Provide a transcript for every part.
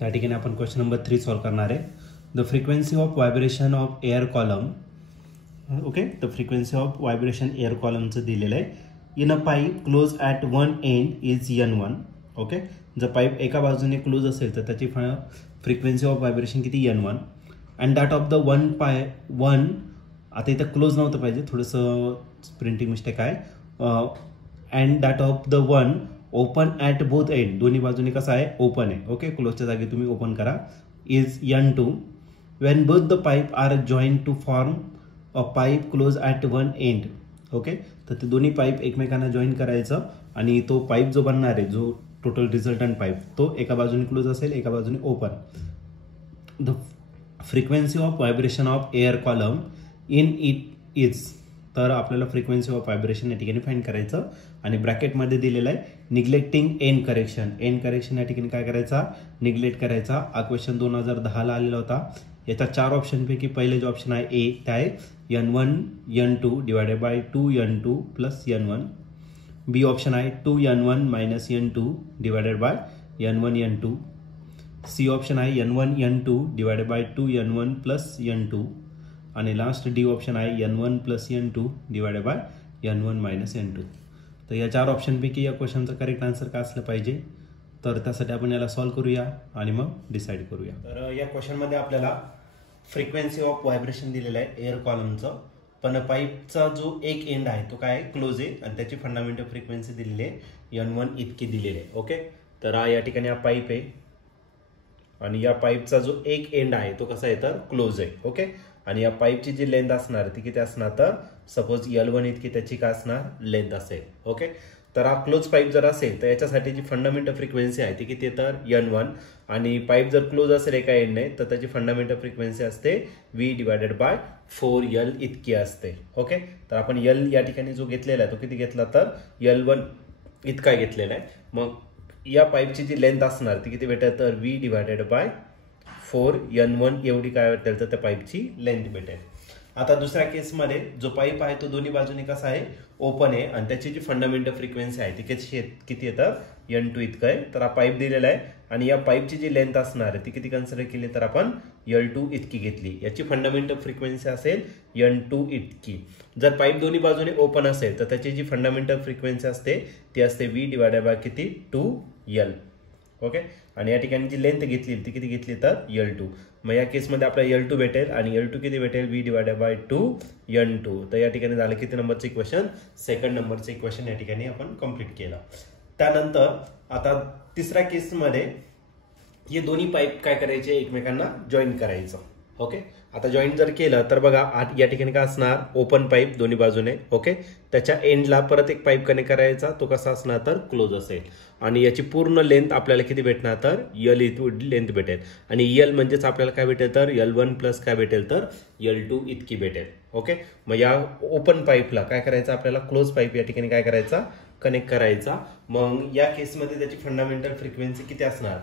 त्या ठिकाणी आपण क्वेश्चन नंबर 3 सॉल्व करणार आहे. The frequency of vibration of air column. Okay, the frequency of vibration air कॉलमचं दिलेलं आहे. In a pipe close at one end is N1. Okay, जर पाईप एका बाजूने क्लोज असेल तर त्याची फ्रिक्वेन्सी ऑफ व्हायब्रेशन किती N1. And that of the one आता इथं क्लोज नव्हतं पाहिजे, थोडंसं प्रिंटिंग मिस्टेक आहे. And that of the one open at both end, दोन्ही बाजूने कसं आहे ओपन आहे. ओके, क्लोजच्या जागी तुम्ही ओपन करा. Is N2. When both the pipe are join to form a pipe close at one end. Okay, तर ते दोन्ही पाईप एकमेकांना जॉईन करायचं आणि तो पाईप जो बनणार आहे, जो टोटल रिझल्टंट पाईप, तो एका बाजूने क्लोज असेल, एका बाजूने open. The frequency of vibration of air column in it is. तर आपल्याला फ्रिक्वेन्सी ऑफ व्हायब्रेशन या ठिकाणी फाइंड करायचं आणि ब्रॅकेटमध्ये दिलेलं आहे neglecting end correction. End correction या ठिकाणी काय करायचा, निग्लेक्ट करायचा. हा क्वेश्चन 2010ला आलेला होता. याच्या 4 ऑप्शनपैकी पहिले जो ऑप्शन आहे ए, त्या आहे N1 N2 divided by 2N2 plus N1. B option आहे 2N1 minus N2 divided by N1 N2. C option आहे N1 N2 divided bye 2N1 plus N2. आणि लास्ट डी ऑप्शन आहे N1 plus N2 divided by N1 minus N2. तर या 4 ऑप्शनपैकी या क्वेश्चनचं correct answer काय असलं पाहिजे, तर त्यासाठी आपण याला सॉल्व करूया आणि मग डिसाईड करूया. तर या क्वेश्चनमध्ये आपल्याला फ्रिक्वेन्सी ऑफ व्हायब्रेशन दिलेलं आहे एअर कॉलमचं, पण पाईपचा जो एक एंड आहे तो काय क्लोज आहे आणि त्याची फंडामेंटल फ्रिक्वेन्सी दिलेली आहे N1 इतकी दिलेली आहे. ओके, तर या ठिकाणी हा पाईप आहे आणि या पाईपचा जो एक एंड आहे तो कसा आहे तर क्लोज आहे. ओके, आणि या पाईपची जी लेंथ असणार ती किती असणार, तर सपोज L1 इतकी त्याची काय असणार लेंथ असेल. ओके, तर हा क्लोज पाईप जर असेल तर याच्यासाठी जी फंडामेंटल फ्रिक्वेन्सी आहे ती किती आहे तर N1. आणि पाईप जर क्लोज असेल एका एंडने तर त्याची फंडामेंटल फ्रिक्वेन्सी असते V डिवायडेड बाय 4L इतकी असते. ओके, तर आपण L या ठिकाणी जो घेतलेला आहे तो किती घेतला तर L1 इतका घेतलेला आहे. मग या पाईपची जी लेंथ असणार ती किती भेटेल तर V डिवायडेड बाय 4N1 एवढी काय भेटेल तर त्या पाईपची लेंथ भेटेल. आता दुसऱ्या केसमध्ये जो पाईप आहे तो दोन्ही बाजूने कसा आहे ओपन आहे आणि त्याची जी फंडामेंटल फ्रिक्वेन्सी आहे ती किती आहे तर N2 इतकं आहे. तर हा पाईप दिलेला आहे आणि या पाईपची जी लेंथ असणार आहे ती किती कन्सिडर केली तर आपण L2 इतकी घेतली. याची फंडामेंटल फ्रिक्वेन्सी असेल N2 इतकी. जर पाईप दोन्ही बाजूने ओपन असेल तर त्याची जी फंडामेंटल फ्रिक्वेन्सी असते ती असते V डिवायडेड बाय किती 2L. ओके, आणि या ठिकाणी जी लेंथ घेतली ती किती घेतली तर L2. मग या केसमध्ये आपल्याला L2 भेटेल आणि L2 किती भेटेल V डिवायडेड बाय 2N2. तर या ठिकाणी झालं किती नंबरचं इक्वेशन, सेकंड नंबरचं इक्वेशन या ठिकाणी आपण कंप्लीट केलं. त्यानंतर आता तिसऱ्या केसमध्ये हे दोन्ही पाईप काय करायचे एकमेकांना जॉईन करायचं. ओके, आता जॉईन जर केलं तर बघा या ठिकाणी काय असणार ओपन पाईप दोन्ही बाजूने. ओके, त्याच्या एंडला परत एक पाईप कनेक्ट करायचा, तो कसा असणार तर क्लोज असेल आणि याची पूर्ण लेंथ आपल्याला किती भेटणार तर L इतकी लेंथ भेटेल. आणि L म्हणजेच आपल्याला काय भेटेल तर L1 प्लस काय भेटेल तर L2 इतकी भेटेल. ओके, मग या ओपन पाईपला काय करायचं आपल्याला क्लोज पाईप या ठिकाणी काय करायचा कनेक्ट करायचा. मग या केसमध्ये त्याची फंडामेंटल फ्रिक्वेन्सी किती असणार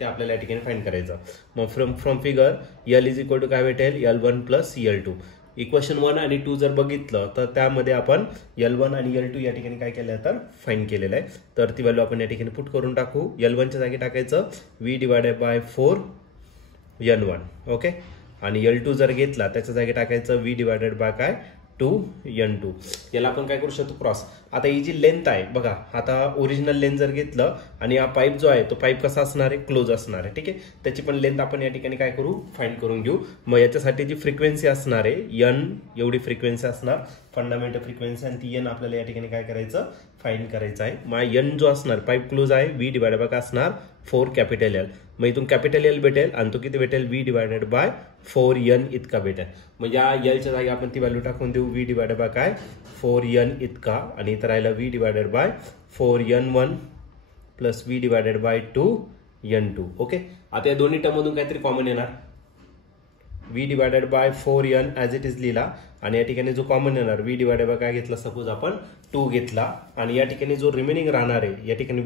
ते आपल्याला या ठिकाणी फाइंड करायचं. मग from figure L is equal to काय भेटेल L1 प्लस L2. इक्वेशन 1 आणि 2 जर बघितलं तर त्यामध्ये आपण L1 आणि L2 या ठिकाणी काय केलं तर फाइंड केलेलं आहे. तर ती व्हॅल्यू आपण या ठिकाणी पुट करून टाकू. L1च्या जागी टाकायचं V divided by 4N1. Okay, आणि L2 जर घेतला त्याच्या जागी टाकायचं V डिवायडेड बाय काय 2N2. याला आपण काय करू शकतो क्रॉस. आता ही जी लेंथ आहे बघा, आता ओरिजिनल लेंथ जर घेतलं आणि हा पाईप जो आहे तो पाईप कसा असणार आहे क्लोज असणार आहे. ठीक आहे, त्याची पण लेंथ आपण या ठिकाणी काय करू फाइंड करून घेऊ. मग याच्यासाठी जी फ्रिक्वेन्सी असणार आहे N एवढी फ्रिक्वेन्सी असणार फंडामेंटल फ्रिक्वेन्सी आणि ती N आपल्याला या ठिकाणी काय करायचं फाइंड करायचं आहे. मग N जो असणार पाईप क्लोज आहे V डिवायडेड बाय काय असणार 4 कॅपिटल L. मग इथून कॅपिटल L भेटेल आणि तो किती भेटेल V डिवायडेड बाय 4N इतका भेटेल. मग या Lच्या जागी आपण ती व्हॅल्यू टाकून देऊ V डिवायडेड बाय काय 4N इतका आणि इथं राहिला V divided by 4N1 plus V divided by 2N2. Okay, आता या दोन्ही टर्म मधून काहीतरी कॉमन येणार. V divided by 4N as it is लिहिला आणि या ठिकाणी जो कॉमन येणार V डिवायडेड बाय काय घेतला सपोज आपण 2 घेतला आणि या ठिकाणी जो रिमेनिंग राहणार आहे या ठिकाणी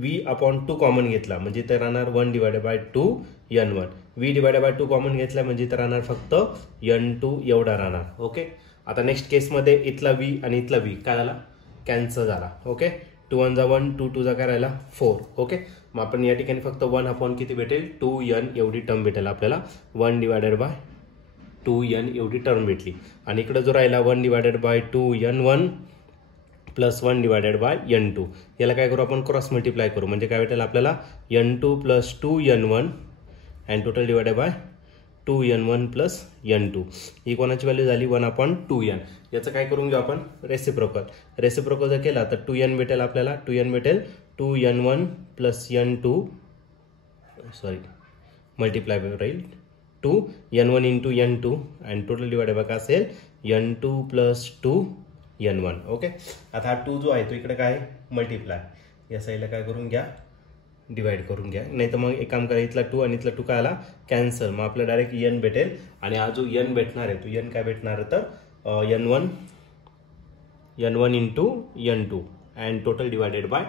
V अपॉन 2 कॉमन घेतला म्हणजे ते राहणार 1 divided by 2N1. V divided by 2 common घेतला म्हणजे ते राहणार फक्त N2 एवढा राहणार. ओके, आता नेक्स्ट केसमध्ये इथला V आणि इथला V काय झाला कॅन्सल झाला. ओके, 2 1 जा 1 2 2 जा काय राहिला 4. ओके, मग आपण या ठिकाणी फक्त 1 किती भेटेल 2n एवढी टर्म भेटेल आपल्याला 1/2n एवढी टर्म भेटली आणि इकडे जो राहिला 1/2n1 प्लस 1/n2 याला काय करू आपण क्रॉस मल्टिप्लाय करू म्हणजे काय भेटेल आपल्याला n2 plus 2n1 and total divided by 2n1 plus n2 ही कोणाची व्हॅल्यू झाली 1/2n. याचं काय करून घेऊ आपण रेसिप्रोकल जर केला तर 2n भेटेल आपल्याला 2n भेटेल 2n1 प्लस n2 मल्टिप्लाय राहील 2n1 into n2 and total divided by काय असेल n2 प्लस 2n1. ओके आता हा 2 जो आहे तो इकडे काय मल्टिप्लाय या साईडला काय करून घ्या डिवाइड करून घ्या नाही तर मग एक काम करा इथला 2 आणि इथला 2 काय आला कॅन्सल मग आपल्याला डायरेक्ट n भेटेल आणि हा जो n भेटणार आहे तो n काय भेटणार तर n1 into n2 and total divided by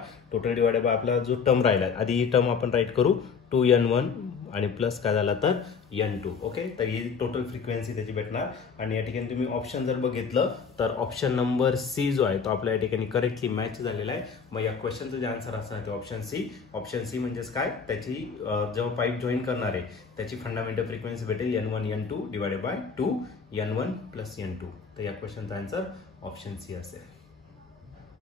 आपला जो टर्म राहिला आधी ही टर्म आपण राईट करू 2n1 आणि प्लस काय झाला तर n2. ओके तर ही टोटल फ्रिक्वेन्सी त्याची भेटणार आणि या ठिकाणी तुम्ही ऑप्शन जर बघितलं तर ऑप्शन नंबर सी जो आहे तो आपल्या या ठिकाणी करेक्टली मॅच झालेला आहे. मग या क्वेश्चनचं जे आन्सर असणार ते ऑप्शन सी म्हणजेच काय त्याची जेव्हा पाईप जॉईन करणार आहे त्याची फंडामेंटल फ्रिक्वेन्सी भेटेल n1 n2 divided bye 2n1 plus n2. तर या क्वेश्चनचा आन्सर ऑप्शन सी असेल.